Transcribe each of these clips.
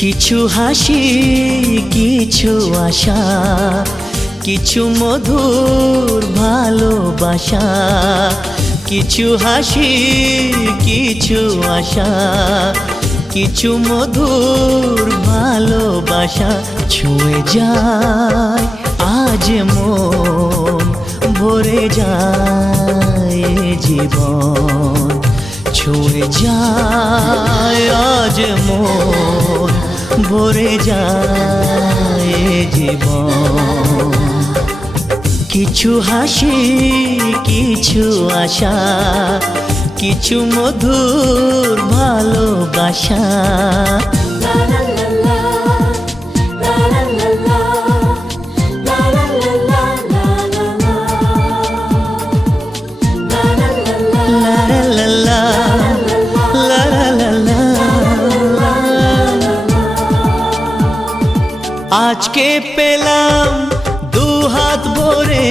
কিছু হাসি কিছু আশা কিছু মধুর ভালোবাসা কিছু হাসি কিছু আশা কিছু মধুর ভালোবাসা ছুঁয়ে যায় আজ মন ভরে যায় জীবন ছুঁয়ে যায় আজ মন ভরে যায় জীবন কিছু হাসি কিছু আশা কিছু মধুর ভালোবাসা আজকে পেলাম দুহাত ভরে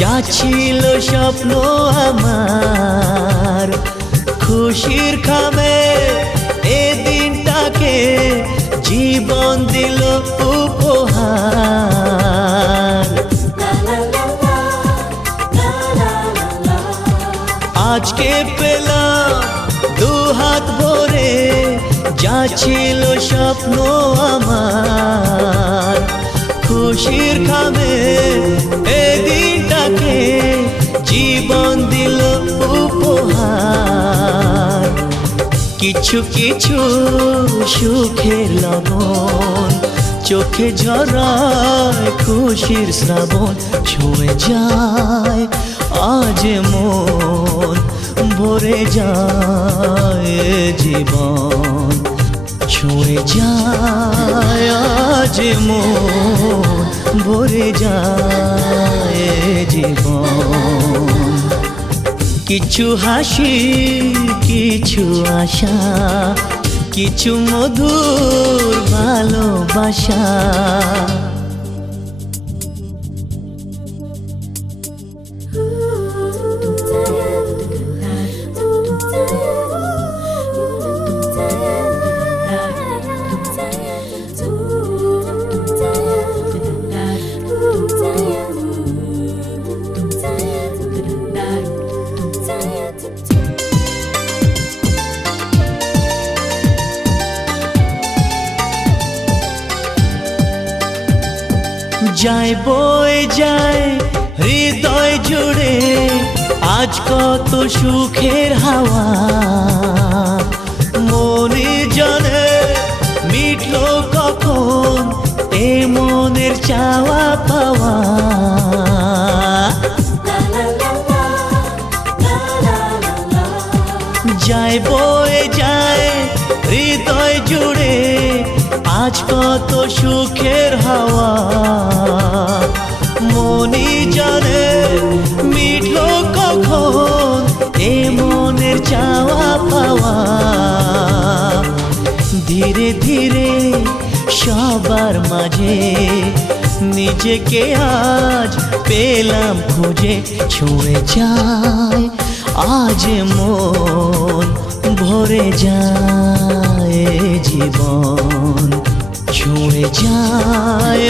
যা ছিল স্বপ্ন আমার খুশির খামে এ দিনটাকে জীবন দিল উপহার আজকে পেলাম দুহাত ভরে যা ছিল স্বপ্ন আমার খুশির খামে এ দিনটাকে জীবন দিল উপহার কিছু কিছু সুখের লবণ চোখে ঝরায় খুশির শ্রাবণ ছুঁয়ে যায় আজ মন ভরে যায় জীবন ছুঁয়ে যায় আজ মন ভরে যায় জীবন কিছু হাসি কিছু আশা কিছু মধুর ভালোবাসা যায় বয়ে যায় হৃদয় জুড়ে আজ কত সুখের হাওয়া মনে জানে মিটলো কখন এ মনের চাওয়া পাওয়া যায় বয়ে যায় হৃদয় জুড়ে আজ কত সুখের হাওয়া মনি জানে মিটলো কখন এ মনের চাওয়া পাওয়া ধীরে ধীরে সবার মাঝে নিজেকে আজ পেলাম খুঁজে ছুঁয়ে যায় আজ মন ভরে যায় জীবন ছুঁয়ে যায়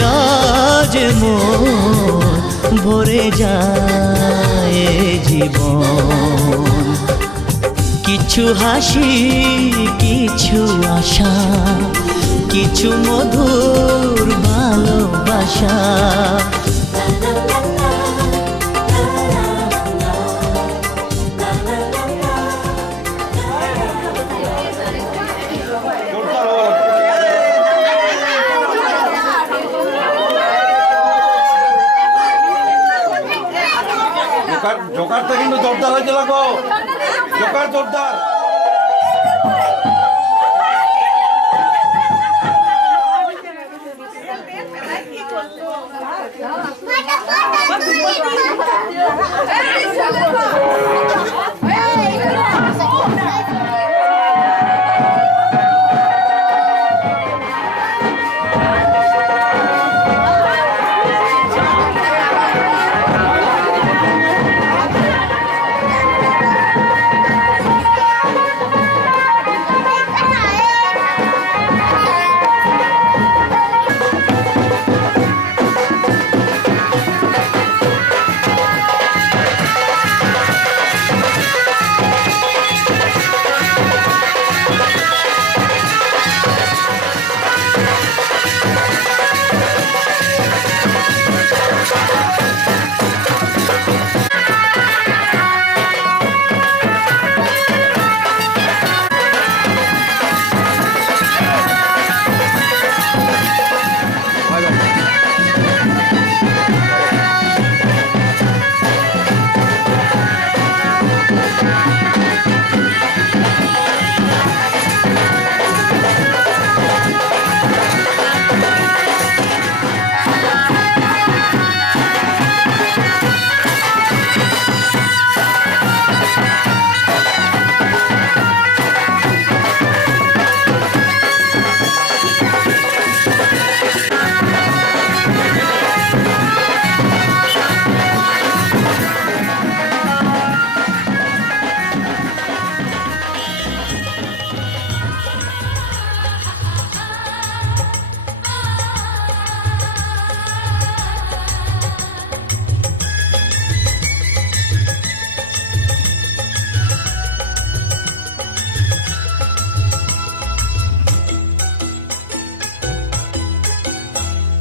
আজ মন ভরে যায় এ জীবন। কিছু হাসি, কিছু আশা, কিছু মধুর ভালোবাসা। জোকারটা কিন্তু জোরদার হয়েছে, লাগো জোকার জোরদার।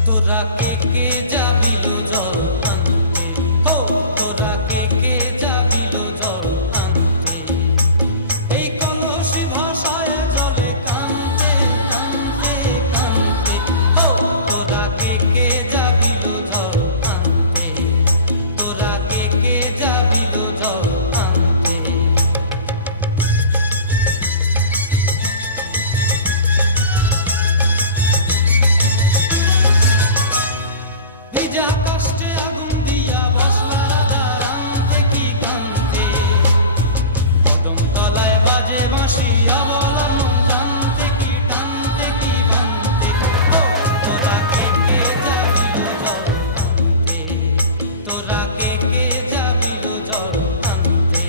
তোরা কে যাবিল জল আনতে, হো তোরা কে যাবিল জল আনতে, এই কলসি ভাষায় জলে কানতে কানতে কানতে, হো তোরা কে যাবিল জল আনতে, তোরা কে যাবিল জল আনতে। ভিজা কাষ্টে আগুন দিয়া বসলা রাধার আনতে কি কানতে, কদম তলায় বাজে বাঁশি অবলার মন জানতে কি টানতে কি বানতে, ও তোরা কে যাবিল জল আনতে, তোরা কে যাবিল জল আনতে।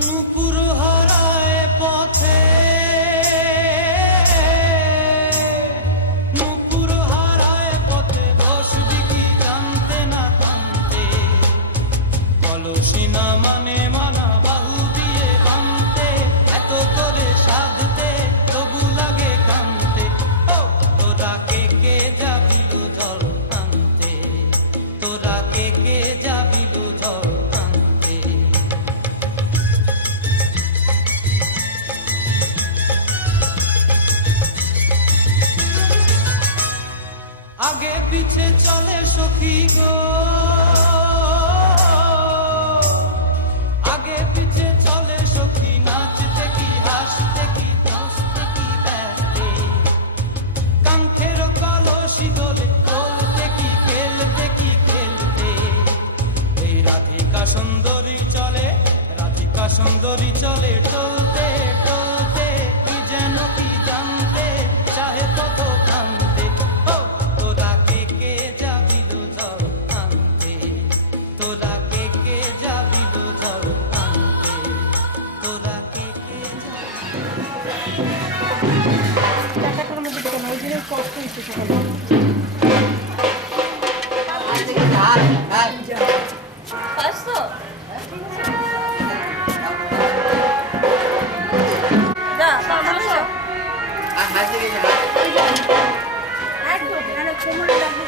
নূপুর হারায় পথে, নূপুর হারায় পথে বসবি কি জানতে না কানতে, কলসি না মানে মানা বাহু দিয়ে বানতে, এত করে সাধতে তবু লাগে কানতে, ও তোরা কে যাবিল জল আনতে, তোরা কে যাবিল জল আনতে। আগে পিছে চলে সখী গো, আগে পিছে চলে সখী, নাচতে কি হাসতে কি দোস্তে কি ব্যস্তে, কাঙ্ক্ষের কলসি দোলে তোলতে কি খেলতে কি খেলতে, এই রাধিকা সুন্দরী চলে, রাধিকা সুন্দরী চলে টলতে টলতে, কি যেন কি জানতে চাহে তত কানতে, ও তোরা কে যাবিল পাঁচশো? যা, পাঁচশো। একদম, এখানে কোমরে রাখবো।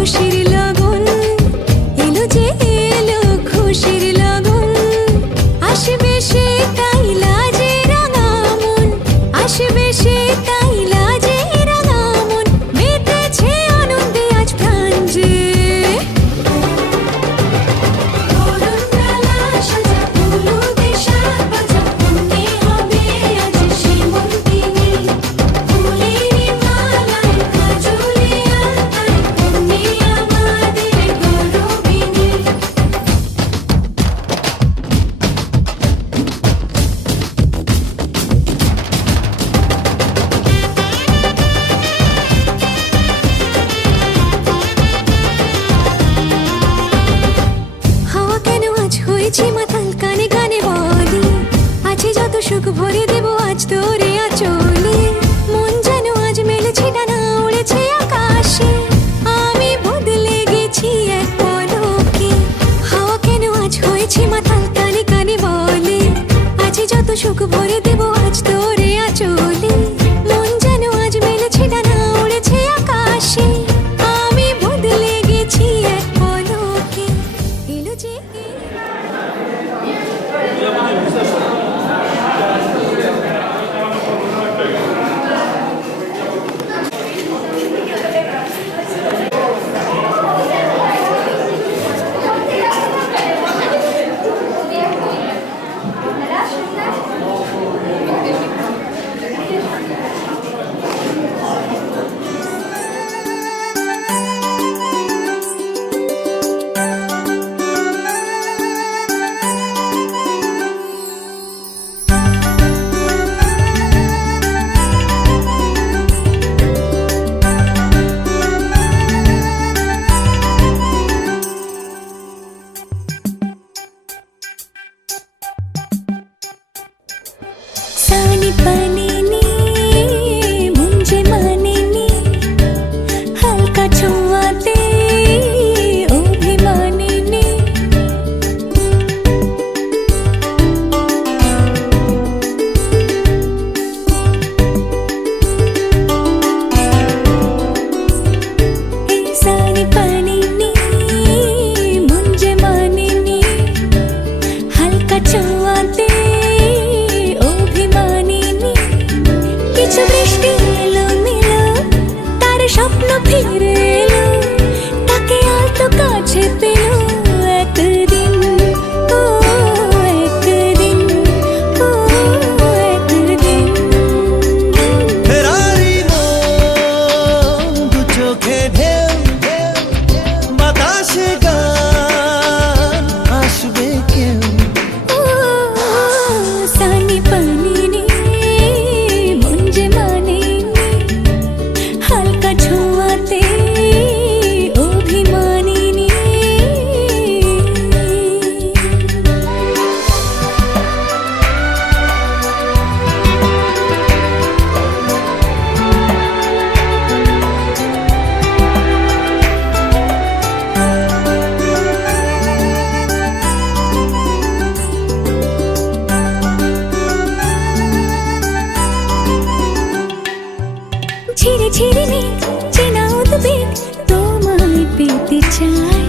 খুশির লগন, এলো যে এলো খুশির লগন। আসবে সে তাই লাজে রাঙা মন, আসবে সে তাই লাজে রাঙা মন। মেতেছে আনন্দে আজ প্রাণ যে। অরুণালা সাজা হলুদে সাজ বাজা, মনে হবে আজ সীমন্তিনী। ফুলেরই মালায় কাজলে আলতায়, তুমি আমাদের গৌরবিনী। হাওয়া কেন আজ হয়েছে মাতাল, কানে কানে বলি আছে যত সুখ ভরে দেব আজ তোরে আঁচলে। মন যেন আজ মেলেছে ডানা, উড়েছে আকাশে, আমি বদলে গেছি এক পলকে। হাওয়া কেন আজ হয়েছে মাতাল, কানে কানে বলে আছে যত সুখ ভরে দেব আজ তোরে আঁচলে। মন যেন আজ মেলেছে ডানা, উড়েছে আকাশে, আমি বদলে গেছি এক পলকে। এলো যে সানি পানিনি মুঞ্জে মানিনি, হালকা ছোঁয়াতে অভিমানিনি। সানি পানিনি মুঞ্জে মানিনি, হালকা ছোঁয়াতে অভিমানিনী। কিছু বৃষ্টি এলো মেলো, তার স্বপ্ন ফিরে এলো, তাকে আলতো কাছে পেল একদিন, ও একদিন, ও একদিন। ফেরারি মন দু চোখে ঢেউ, বাতাসে গান আসবে কেউ। ও সানি পানিনি মুঞ্জে মানিনি, হালকা ছোঁয়াতে অভিমানিনী। ঝিরে ঝিরে মেঘ চেনা উদ্বেগ তোমায় পেতে চায়।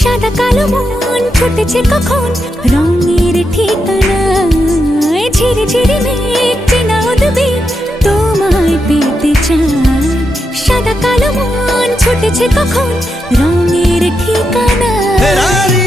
সাদা কালো মন ছুটেছে কখন রঙের ঠিকানায়। ঝিরে ঝিরে মেঘ চেনা উদ্বেগ তোমায় পেতে চায়। সাদা কালো মন ছুটেছে কখন রঙের ঠিকানায়। ফেরারি